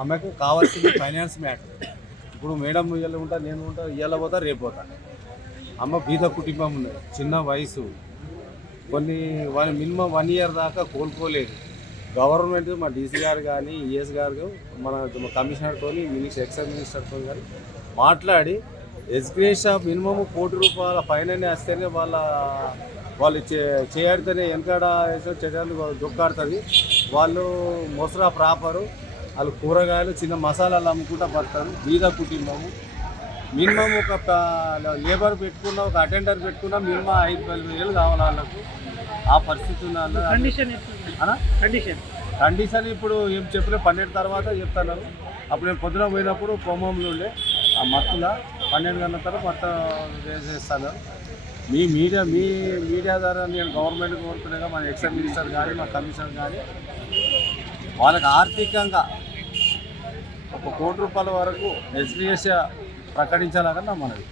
ఆమెకు కావాల్సింది finance matter. ఇప్పుడు మేడం ఇవాళ ఉంటా, నేను ఉంటా, ఇవాళ పోతా, రేపు పోతా. అమ్మ బీద కుటుంబం ఉన్నది, చిన్న వయసు, కొన్ని వాళ్ళ మినిమం 1 ఇయర్ దాకా కోలుకోలేదు. గవర్నమెంట్ మా డీసీ గారు కానీ ఈఎస్ గారు మన కమిషనర్తో ఎక్సైజ్ మినిస్టర్తో కానీ మాట్లాడి ఎస్గ్రేషా మినిమం ₹1,00,00,000 ఫైన్ వేస్తేనే వాళ్ళు చేయడితేనే వెనకాడ చర్యలు దొక్కాడుతుంది. వాళ్ళు మొసరా ప్రాపరు, వాళ్ళు కూరగాయలు చిన్న మసాలాలు అమ్ముకుంటా పడతారు. బీద కుటుంబము మినిమం ఒక లేబర్ పెట్టుకున్న, ఒక అటెండర్ పెట్టుకున్న మినిమం 5,000-10,000 కావాలి వాళ్ళకు. ఆ పరిస్థితి ఉన్న కండిషన్ ఇప్పుడు ఏం చెప్పలే, 12 తర్వాత చెప్తున్నారు. అప్పుడు నేను పొద్దున పోయినప్పుడు కోమంలో ఉండే ఆ మత్తుల 12 గంటల తర్వాత మొత్తం చేస్తాను. మీ మీడియా ద్వారా నేను గవర్నమెంట్ కోరుకునేగా మన ఎక్సైజ్ మినిస్టర్ కానీ మా కమిషనర్ కానీ వాళ్ళకి ఆర్థికంగా ₹1,00,00,000 వరకు ఎస్గ్రేషియా ప్రకటించాలని మనది.